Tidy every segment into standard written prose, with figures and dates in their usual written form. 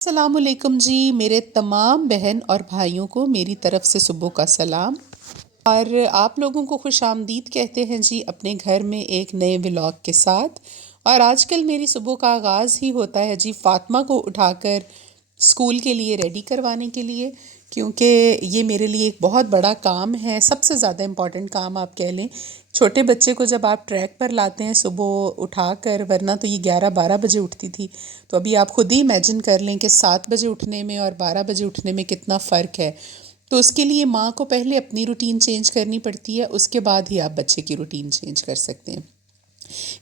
السلام علیکم جی، میرے تمام بہن اور بھائیوں کو میری طرف سے صبح کا سلام اور آپ لوگوں کو خوش آمدید کہتے ہیں جی اپنے گھر میں ایک نئے ولاگ کے ساتھ۔ اور آج کل میری صبح کا آغاز ہی ہوتا ہے جی فاطمہ کو اٹھا کر اسکول کے لیے ریڈی کروانے کے لیے، کیونکہ یہ میرے لیے ایک بہت بڑا کام ہے، سب سے زیادہ امپورٹنٹ کام آپ کہہ لیں۔ چھوٹے بچے کو جب آپ ٹریک پر لاتے ہیں صبح اٹھا کر، ورنہ تو یہ 11-12 بجے اٹھتی تھی، تو ابھی آپ خود ہی امیجن کر لیں کہ 7 بجے اٹھنے میں اور 12 بجے اٹھنے میں کتنا فرق ہے۔ تو اس کے لیے ماں کو پہلے اپنی روٹین چینج کرنی پڑتی ہے، اس کے بعد ہی آپ بچے کی روٹین چینج کر سکتے ہیں۔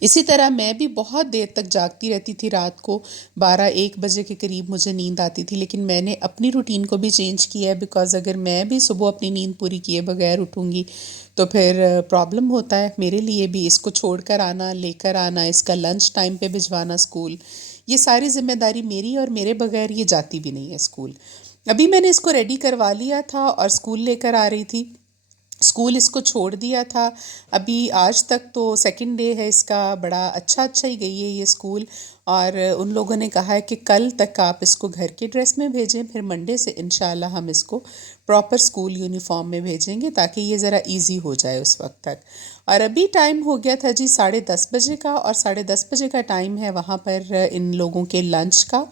اسی طرح میں بھی بہت دیر تک جاگتی رہتی تھی، رات کو 12-1 بجے کے قریب مجھے نیند آتی تھی، لیکن میں نے اپنی روٹین کو بھی چینج کیا ہے، بیکاز اگر میں بھی صبح اپنی نیند پوری کیے بغیر اٹھوں گی تو پھر پرابلم ہوتا ہے میرے لیے بھی۔ اس کو چھوڑ کر آنا، لے کر آنا، اس کا لنچ ٹائم پہ بھجوانا اسکول، یہ ساری ذمہ داری میری، اور میرے بغیر یہ جاتی بھی نہیں ہے اسکول۔ ابھی میں نے اس کو ریڈی کروا لیا تھا اور اسکول لے کر آ رہی تھی، اسکول اس کو چھوڑ دیا تھا۔ ابھی آج تک تو سیکنڈ ڈے ہے اس کا، بڑا اچھا ہی گئی ہے یہ اسکول، اور ان لوگوں نے کہا ہے کہ کل تک آپ اس کو گھر کے ڈریس میں بھیجیں، پھر منڈے سے انشاءاللہ ہم اس کو پراپر اسکول یونیفارم میں بھیجیں گے تاکہ یہ ذرا ایزی ہو جائے اس وقت تک۔ اور ابھی ٹائم ہو گیا تھا جی 10:30 بجے کا، اور 10:30 بجے کا ٹائم ہے وہاں پر ان لوگوں کے لنچ کا۔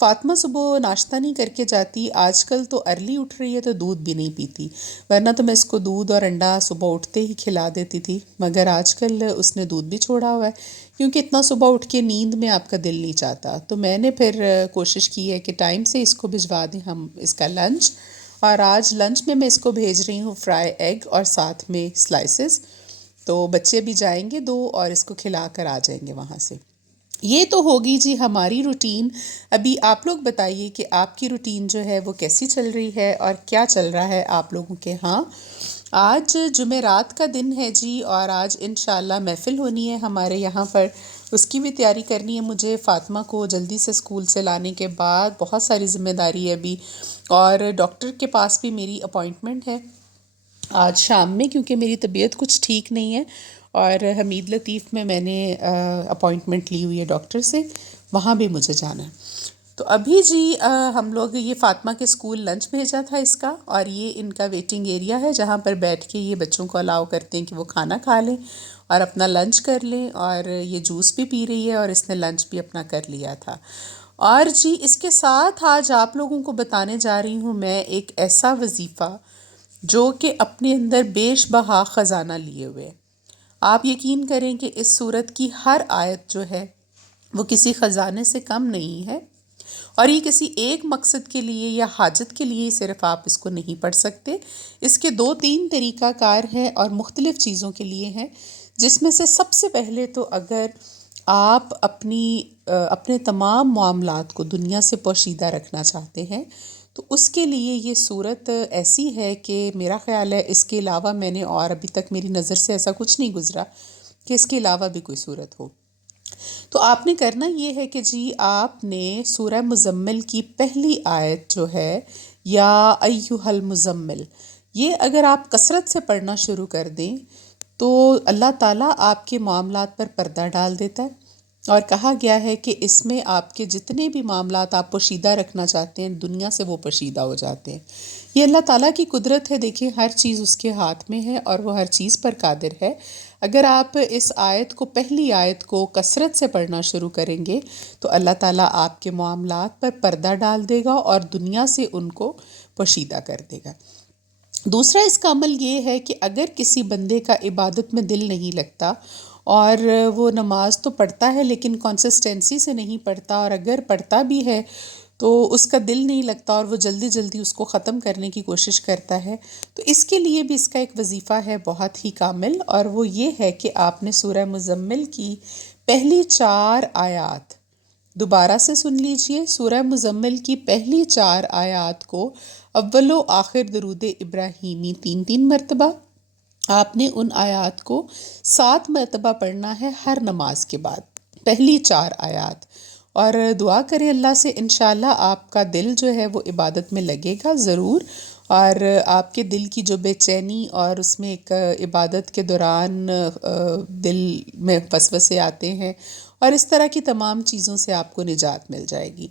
فاطمہ صبح ناشتہ نہیں کر کے جاتی، آج کل تو ارلی اٹھ رہی ہے تو دودھ بھی نہیں پیتی، ورنہ تو میں اس کو دودھ اور انڈا صبح اٹھتے ہی کھلا دیتی تھی، مگر آج کل اس نے دودھ بھی چھوڑا ہوا ہے، کیونکہ اتنا صبح اٹھ کے نیند میں آپ کا دل نہیں چاہتا۔ تو میں نے پھر کوشش کی ہے کہ ٹائم سے اس کو بھجوا دیں ہم اس کا لنچ، اور آج لنچ میں اس کو بھیج رہی ہوں فرائی ایگ اور ساتھ میں سلائسز، تو بچے بھی جائیں گے 2 اور اس کو کھلا کر آ جائیں گے وہاں سے۔ یہ تو ہوگی جی ہماری روٹین۔ ابھی آپ لوگ بتائیے کہ آپ کی روٹین جو ہے وہ کیسی چل رہی ہے اور کیا چل رہا ہے آپ لوگوں کے ہاں۔ آج جمعرات کا دن ہے جی، اور آج انشاءاللہ محفل ہونی ہے ہمارے یہاں پر، اس کی بھی تیاری کرنی ہے مجھے۔ فاطمہ کو جلدی سے اسکول سے لانے کے بعد بہت ساری ذمہ داری ہے ابھی، اور ڈاکٹر کے پاس بھی میری اپوائنٹمنٹ ہے آج شام میں، کیونکہ میری طبیعت کچھ ٹھیک نہیں ہے، اور حمید لطیف میں نے اپوائنٹمنٹ لی ہوئی ہے ڈاکٹر سے، وہاں بھی مجھے جانا ہے۔ تو ابھی جی ہم لوگ یہ فاطمہ کے اسکول لنچ بھیجا تھا اس کا، اور یہ ان کا ویٹنگ ایریا ہے جہاں پر بیٹھ کے یہ بچوں کو الاؤ کرتے ہیں کہ وہ کھانا کھا لیں اور اپنا لنچ کر لیں، اور یہ جوس بھی پی رہی ہے اور اس نے لنچ بھی اپنا کر لیا تھا۔ اور جی اس کے ساتھ آج آپ لوگوں کو بتانے جا رہی ہوں میں ایک ایسا وظیفہ جو کہ اپنے اندر بیش بہا خزانہ لیے ہوئے ہے۔ آپ یقین کریں کہ اس صورت کی ہر آیت جو ہے وہ کسی خزانے سے کم نہیں ہے، اور یہ کسی ایک مقصد کے لیے یا حاجت کے لیے صرف آپ اس کو نہیں پڑھ سکتے، اس کے 2-3 طریقہ کار ہیں اور مختلف چیزوں کے لیے ہیں، جس میں سے سب سے پہلے تو اگر آپ اپنے تمام معاملات کو دنیا سے پوشیدہ رکھنا چاہتے ہیں تو اس کے لیے یہ صورت ایسی ہے کہ میرا خیال ہے اس کے علاوہ میں نے، اور ابھی تک میری نظر سے ایسا کچھ نہیں گزرا کہ اس کے علاوہ بھی کوئی صورت ہو۔ تو آپ نے کرنا یہ ہے کہ جی آپ نے سورہ مزمل کی پہلی آیت جو ہے، یا ایھا المزمل، یہ اگر آپ کثرت سے پڑھنا شروع کر دیں تو اللہ تعالیٰ آپ کے معاملات پر پردہ ڈال دیتا ہے، اور کہا گیا ہے کہ اس میں آپ کے جتنے بھی معاملات آپ پوشیدہ رکھنا چاہتے ہیں دنیا سے وہ پوشیدہ ہو جاتے ہیں۔ یہ اللہ تعالیٰ کی قدرت ہے، دیکھیں ہر چیز اس کے ہاتھ میں ہے اور وہ ہر چیز پر قادر ہے۔ اگر آپ اس آیت کو، پہلی آیت کو کثرت سے پڑھنا شروع کریں گے تو اللہ تعالیٰ آپ کے معاملات پر پردہ ڈال دے گا اور دنیا سے ان کو پوشیدہ کر دے گا۔ دوسرا اس کا عمل یہ ہے کہ اگر کسی بندے کا عبادت میں دل نہیں لگتا، اور وہ نماز تو پڑھتا ہے لیکن کنسسٹنسی سے نہیں پڑھتا، اور اگر پڑھتا بھی ہے تو اس کا دل نہیں لگتا اور وہ جلدی جلدی اس کو ختم کرنے کی کوشش کرتا ہے، تو اس کے لیے بھی اس کا ایک وظیفہ ہے بہت ہی کامل، اور وہ یہ ہے کہ آپ نے سورہ مزمل کی پہلی 4 آیات دوبارہ سے سن لیجئے۔ سورہ مزمل کی پہلی 4 آیات کو اول و آخر درود ابراہیمی 3 مرتبہ، آپ نے ان آیات کو 7 مرتبہ پڑھنا ہے ہر نماز کے بعد، پہلی 4 آیات، اور دعا کریں اللہ سے، انشاءاللہ آپ کا دل جو ہے وہ عبادت میں لگے گا ضرور، اور آپ کے دل کی جو بے چینی اور اس میں ایک عبادت کے دوران دل میں وسوسے آتے ہیں اور اس طرح کی تمام چیزوں سے آپ کو نجات مل جائے گی۔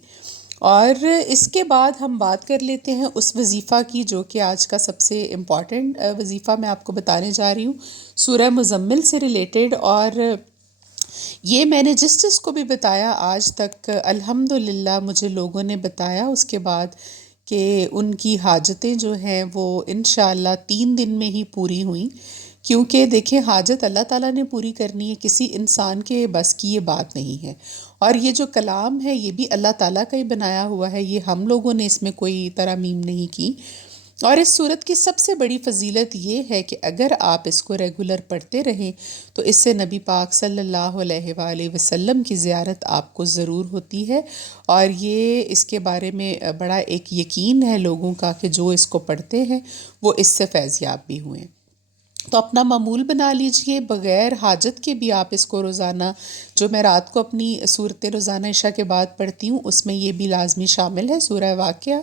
اور اس کے بعد ہم بات کر لیتے ہیں اس وظیفہ کی جو کہ آج کا سب سے امپورٹنٹ وظیفہ میں آپ کو بتانے جا رہی ہوں، سورہ مزمل سے ریلیٹڈ۔ اور یہ میں نے جس جس کو بھی بتایا آج تک الحمدللہ مجھے لوگوں نے بتایا اس کے بعد کہ ان کی حاجتیں جو ہیں وہ انشاءاللہ 3 دن میں ہی پوری ہوئیں، کیونکہ دیکھیں حاجت اللہ تعالیٰ نے پوری کرنی ہے، کسی انسان کے بس کی یہ بات نہیں ہے۔ اور یہ جو کلام ہے یہ بھی اللہ تعالیٰ کا ہی بنایا ہوا ہے، یہ ہم لوگوں نے اس میں کوئی ترامیم نہیں کی۔ اور اس صورت کی سب سے بڑی فضیلت یہ ہے کہ اگر آپ اس کو ریگولر پڑھتے رہیں تو اس سے نبی پاک صلی اللہ علیہ وآلہ وسلم کی زیارت آپ کو ضرور ہوتی ہے، اور یہ اس کے بارے میں بڑا ایک یقین ہے لوگوں کا کہ جو اس کو پڑھتے ہیں وہ اس سے فیض یاب بھی ہوئے۔ تو اپنا معمول بنا لیجئے، بغیر حاجت کے بھی آپ اس کو روزانہ، جو میں رات کو اپنی صورتیں روزانہ عشاء کے بعد پڑھتی ہوں اس میں یہ بھی لازمی شامل ہے، سورہ واقعہ،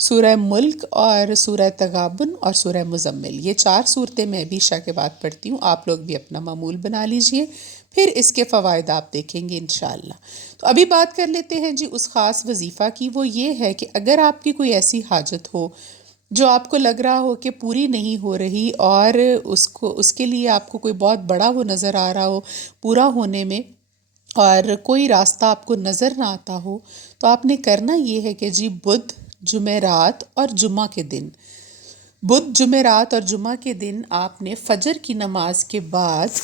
سورہ ملک اور سورہ تغابن اور سورہ مزمل، یہ 4 صورتیں میں بھی عشاء کے بعد پڑھتی ہوں۔ آپ لوگ بھی اپنا معمول بنا لیجئے، پھر اس کے فوائد آپ دیکھیں گے انشاءاللہ۔ تو ابھی بات کر لیتے ہیں جی اس خاص وظیفہ کی، وہ یہ ہے کہ اگر آپ کی کوئی ایسی حاجت ہو جو آپ کو لگ رہا ہو کہ پوری نہیں ہو رہی، اور اس کے لیے آپ کو کوئی بہت بڑا وہ نظر آ رہا ہو پورا ہونے میں، اور کوئی راستہ آپ کو نظر نہ آتا ہو، تو آپ نے کرنا یہ ہے کہ جی بدھ، جمعرات اور جمعہ کے دن، بدھ، جمعرات اور جمعہ کے دن آپ نے فجر کی نماز کے بعد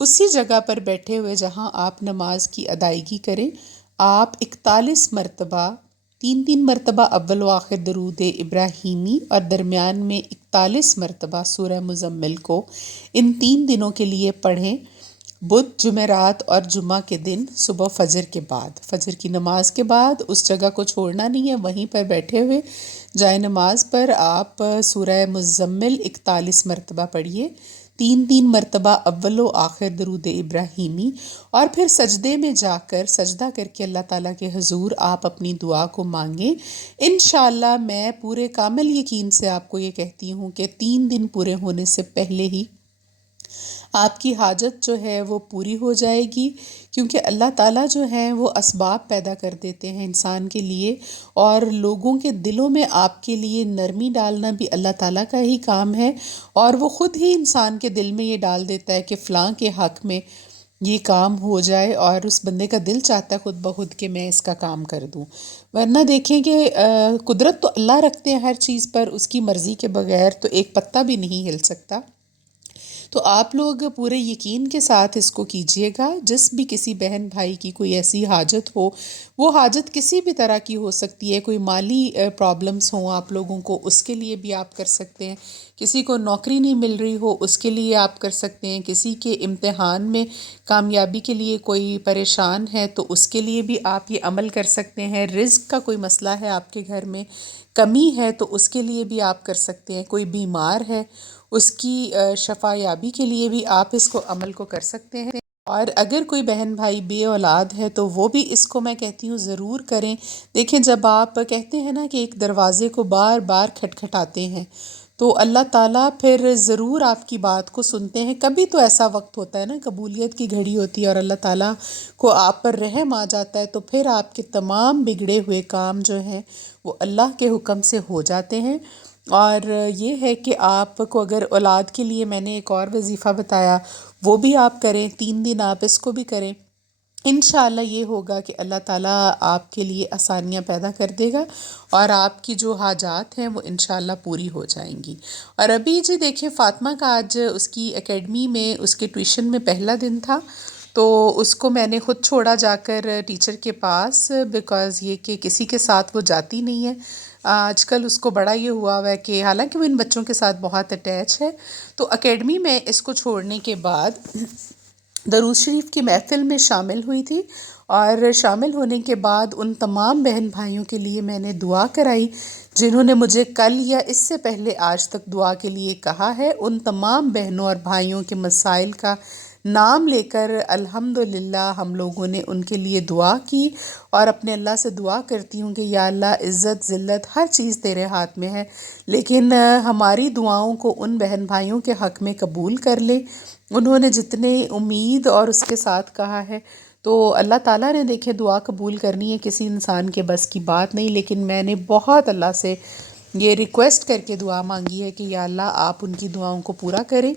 اسی جگہ پر بیٹھے ہوئے جہاں آپ نماز کی ادائیگی کریں، آپ 41 مرتبہ، 3 مرتبہ اول و آخر درود ابراہیمی اور درمیان میں 41 مرتبہ سورہ مزمل کو ان 3 دنوں کے لیے پڑھیں، بدھ، جمعرات اور جمعہ کے دن صبح فجر کے بعد، فجر کی نماز کے بعد اس جگہ کو چھوڑنا نہیں ہے، وہیں پر بیٹھے ہوئے جائے نماز پر آپ سورہ مزمل 41 مرتبہ پڑھیے، 3 مرتبہ اول و آخر درود ابراہیمی، اور پھر سجدے میں جا کر سجدہ کر کے اللہ تعالیٰ کے حضور آپ اپنی دعا کو مانگیں۔ انشاءاللہ میں پورے کامل یقین سے آپ کو یہ کہتی ہوں کہ 3 دن پورے ہونے سے پہلے ہی آپ کی حاجت جو ہے وہ پوری ہو جائے گی، کیونکہ اللہ تعالیٰ جو ہیں وہ اسباب پیدا کر دیتے ہیں انسان کے لیے، اور لوگوں کے دلوں میں آپ کے لیے نرمی ڈالنا بھی اللہ تعالیٰ کا ہی کام ہے، اور وہ خود ہی انسان کے دل میں یہ ڈال دیتا ہے کہ فلاں کے حق میں یہ کام ہو جائے، اور اس بندے کا دل چاہتا ہے خود بخود کہ میں اس کا کام کر دوں۔ ورنہ دیکھیں کہ قدرت تو اللہ رکھتے ہیں ہر چیز پر، اس کی مرضی کے بغیر تو ایک پتا بھی نہیں ہل سکتا۔ تو آپ لوگ پورے یقین کے ساتھ اس کو کیجئے گا، جس بھی کسی بہن بھائی کی کوئی ایسی حاجت ہو، وہ حاجت کسی بھی طرح کی ہو سکتی ہے، کوئی مالی پرابلمز ہوں آپ لوگوں کو، اس کے لیے بھی آپ کر سکتے ہیں، کسی کو نوکری نہیں مل رہی ہو اس کے لیے آپ کر سکتے ہیں، کسی کے امتحان میں کامیابی کے لیے کوئی پریشان ہے تو اس کے لیے بھی آپ یہ عمل کر سکتے ہیں، رزق کا کوئی مسئلہ ہے آپ کے گھر میں، کمی ہے تو اس کے لیے بھی آپ کر سکتے ہیں، کوئی بیمار ہے اس کی شفا یابی کے لیے بھی آپ اس کو عمل کو کر سکتے ہیں۔ اور اگر کوئی بہن بھائی بے اولاد ہے تو وہ بھی اس کو میں کہتی ہوں ضرور کریں۔ دیکھیں جب آپ کہتے ہیں نا کہ ایک دروازے کو بار بار کھٹکھٹاتے ہیں تو اللہ تعالیٰ پھر ضرور آپ کی بات کو سنتے ہیں، کبھی تو ایسا وقت ہوتا ہے نا، قبولیت کی گھڑی ہوتی ہے اور اللہ تعالیٰ کو آپ پر رحم آ جاتا ہے، تو پھر آپ کے تمام بگڑے ہوئے کام جو ہیں وہ اللہ کے حکم سے ہو جاتے ہیں۔ اور یہ ہے کہ آپ کو اگر اولاد کے لیے میں نے ایک اور وظیفہ بتایا وہ بھی آپ کریں، 3 دن آپ اس کو بھی کریں، انشاءاللہ یہ ہوگا کہ اللہ تعالیٰ آپ کے لیے آسانیاں پیدا کر دے گا، اور آپ کی جو حاجات ہیں وہ انشاءاللہ پوری ہو جائیں گی۔ اور ابھی جی دیکھیں فاطمہ کا آج اس کی اکیڈمی میں اس کے ٹیوشن میں پہلا دن تھا، تو اس کو میں نے خود چھوڑا جا کر ٹیچر کے پاس، بیکاز یہ کہ کسی کے ساتھ وہ جاتی نہیں ہے آج کل، اس کو بڑا یہ ہوا ہے کہ حالانکہ وہ ان بچوں کے ساتھ بہت اٹیچ ہے، تو اکیڈمی میں اس کو چھوڑنے کے بعد درود شریف کی محفل میں شامل ہوئی تھی، اور شامل ہونے کے بعد ان تمام بہن بھائیوں کے لیے میں نے دعا کرائی جنہوں نے مجھے کل یا اس سے پہلے آج تک دعا کے لیے کہا ہے، ان تمام بہنوں اور بھائیوں کے مسائل کا نام لے کر الحمدللہ ہم لوگوں نے ان کے لیے دعا کی، اور اپنے اللہ سے دعا کرتی ہوں کہ یا اللہ عزت ذلت ہر چیز تیرے ہاتھ میں ہے، لیکن ہماری دعاؤں کو ان بہن بھائیوں کے حق میں قبول کر لے، انہوں نے جتنے امید اور اس کے ساتھ کہا ہے تو اللہ تعالیٰ نے دیکھے دعا قبول کرنی ہے کسی انسان کے بس کی بات نہیں، لیکن میں نے بہت اللہ سے یہ ریکویسٹ کر کے دعا مانگی ہے کہ یا اللہ آپ ان کی دعاؤں کو پورا کریں،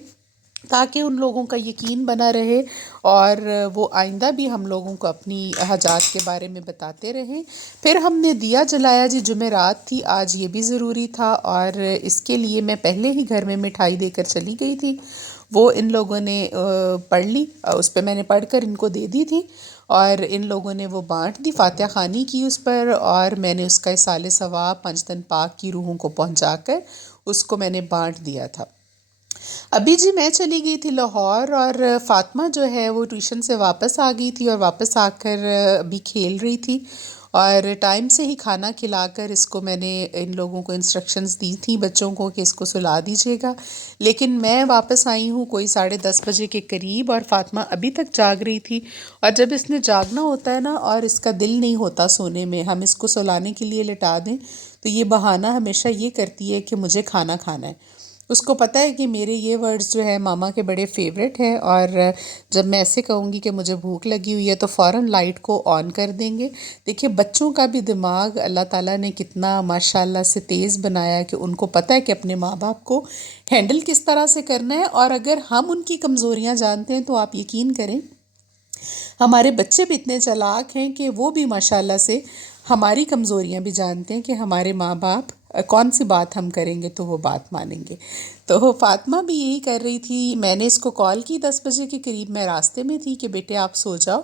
تاکہ ان لوگوں کا یقین بنا رہے اور وہ آئندہ بھی ہم لوگوں کو اپنی حاجات کے بارے میں بتاتے رہیں۔ پھر ہم نے دیا جلایا جی، جمعرات تھی آج، یہ بھی ضروری تھا، اور اس کے لیے میں پہلے ہی گھر میں مٹھائی دے کر چلی گئی تھی، وہ ان لوگوں نے پڑھ لی، اس پہ میں نے پڑھ کر ان کو دے دی تھی، اور ان لوگوں نے وہ بانٹ دی، فاتحہ خوانی کی اس پر، اور میں نے اس کا اصال ثواب 5 دن پاک کی روحوں کو پہنچا کر اس کو میں نے بانٹ دیا تھا۔ ابھی جی میں چلی گئی تھی لاہور، اور فاطمہ جو ہے وہ ٹیوشن سے واپس آ گئی تھی، اور واپس آ کر ابھی کھیل رہی تھی، اور ٹائم سے ہی کھانا کھلا کر اس کو میں نے ان لوگوں کو انسٹرکشنز دی تھیں بچوں کو کہ اس کو سلا دیجیے گا، لیکن میں واپس آئی ہوں کوئی 10:30 بجے کے قریب، اور فاطمہ ابھی تک جاگ رہی تھی، اور جب اس نے جاگنا ہوتا ہے نا اور اس کا دل نہیں ہوتا سونے میں، ہم اس کو سلانے کے لیے لٹا دیں تو یہ بہانہ ہمیشہ یہ کرتی ہے کہ مجھے کھانا کھانا ہے۔ اس کو پتہ ہے کہ میرے یہ ورڈز جو ہے ماما کے بڑے فیوریٹ ہیں، اور جب میں ایسے کہوں گی کہ مجھے بھوک لگی ہوئی ہے تو فوراً لائٹ کو آن کر دیں گے۔ دیکھیے بچوں کا بھی دماغ اللہ تعالیٰ نے کتنا ماشاءاللہ سے تیز بنایا ہے کہ ان کو پتہ ہے کہ اپنے ماں باپ کو ہینڈل کس طرح سے کرنا ہے، اور اگر ہم ان کی کمزوریاں جانتے ہیں تو آپ یقین کریں ہمارے بچے بھی اتنے چالاک ہیں کہ وہ بھی ماشاءاللہ سے ہماری کمزوریاں بھی جانتے ہیں کہ ہمارے ماں باپ کون سی بات ہم کریں گے تو وہ بات مانیں گے۔ تو فاطمہ بھی یہی کر رہی تھی، میں نے اس کو کال کی 10 بجے کے قریب، میں راستے میں تھی کہ بیٹے آپ سو جاؤ،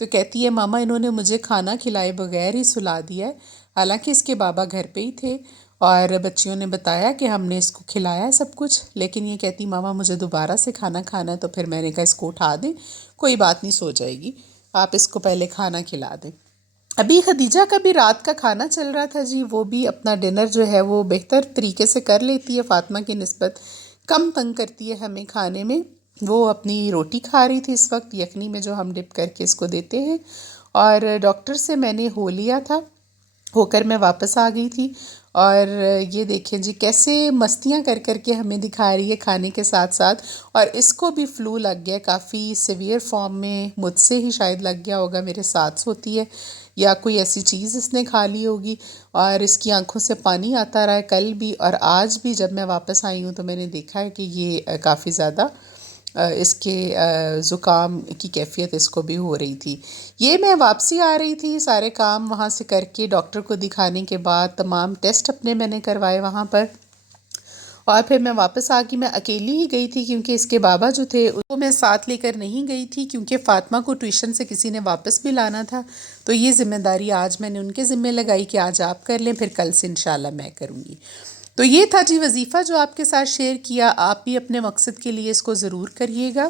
تو کہتی ہے ماما انہوں نے مجھے کھانا کھلائے بغیر ہی سلا دیا ہے، حالانکہ اس کے بابا گھر پہ ہی تھے اور بچیوں نے بتایا کہ ہم نے اس کو کھلایا ہے سب کچھ، لیکن یہ کہتی ماما مجھے دوبارہ سے کھانا کھانا ہے، تو پھر میں نے کہا اس کو اٹھا دیں، کوئی بات نہیں سو جائے گی، آپ اس کو پہلے کھانا کھلا دیں۔ ابھی خدیجہ کا بھی رات کا کھانا چل رہا تھا جی، وہ بھی اپنا ڈنر جو ہے وہ بہتر طریقے سے کر لیتی ہے، فاطمہ کی نسبت کم تنگ کرتی ہے ہمیں کھانے میں، وہ اپنی روٹی کھا رہی تھی اس وقت یخنی میں جو ہم ڈپ کر کے اس کو دیتے ہیں، اور ڈاکٹر سے میں نے ہو لیا تھا، ہو کر میں واپس آ گئی تھی، اور یہ دیکھیں جی کیسے مستیاں کر کر کے ہمیں دکھا رہی ہے کھانے کے ساتھ ساتھ، اور اس کو بھی فلو لگ گیا کافی سیویئر فارم میں، مجھ سے ہی شاید لگ گیا ہوگا، میرے ساتھ سوتی ہے یا کوئی ایسی چیز اس نے کھا لی ہوگی، اور اس کی آنکھوں سے پانی آتا رہا ہے کل بھی اور آج بھی، جب میں واپس آئی ہوں تو میں نے دیکھا ہے کہ یہ کافی زیادہ اس کے زکام کی کیفیت اس کو بھی ہو رہی تھی۔ یہ میں واپسی آ رہی تھی سارے کام وہاں سے کر کے ڈاکٹر کو دکھانے کے بعد، تمام ٹیسٹ اپنے میں نے کروائے وہاں پر، اور پھر میں واپس آ کے میں اکیلی ہی گئی تھی کیونکہ اس کے بابا جو تھے وہ میں ساتھ لے کر نہیں گئی تھی، کیونکہ فاطمہ کو ٹیوشن سے کسی نے واپس بھی لانا تھا، تو یہ ذمہ داری آج میں نے ان کے ذمہ لگائی کہ آج آپ کر لیں، پھر کل سے انشاءاللہ میں کروں گی۔ تو یہ تھا جی وظیفہ جو آپ کے ساتھ شیئر کیا، آپ بھی اپنے مقصد کے لیے اس کو ضرور کریے گا،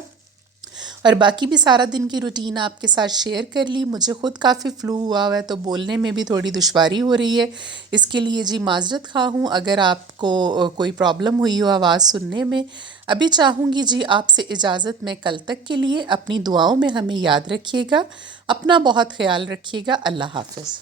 اور باقی بھی سارا دن کی روٹین آپ کے ساتھ شیئر کر لی۔ مجھے خود کافی فلو ہوا ہے تو بولنے میں بھی تھوڑی دشواری ہو رہی ہے، اس کے لیے جی معذرت خواہ ہوں اگر آپ کو کوئی پرابلم ہوئی ہو آواز سننے میں۔ ابھی چاہوں گی جی آپ سے اجازت، میں کل تک کے لیے اپنی دعاؤں میں ہمیں یاد رکھیے گا، اپنا بہت خیال رکھیے گا، اللہ حافظ۔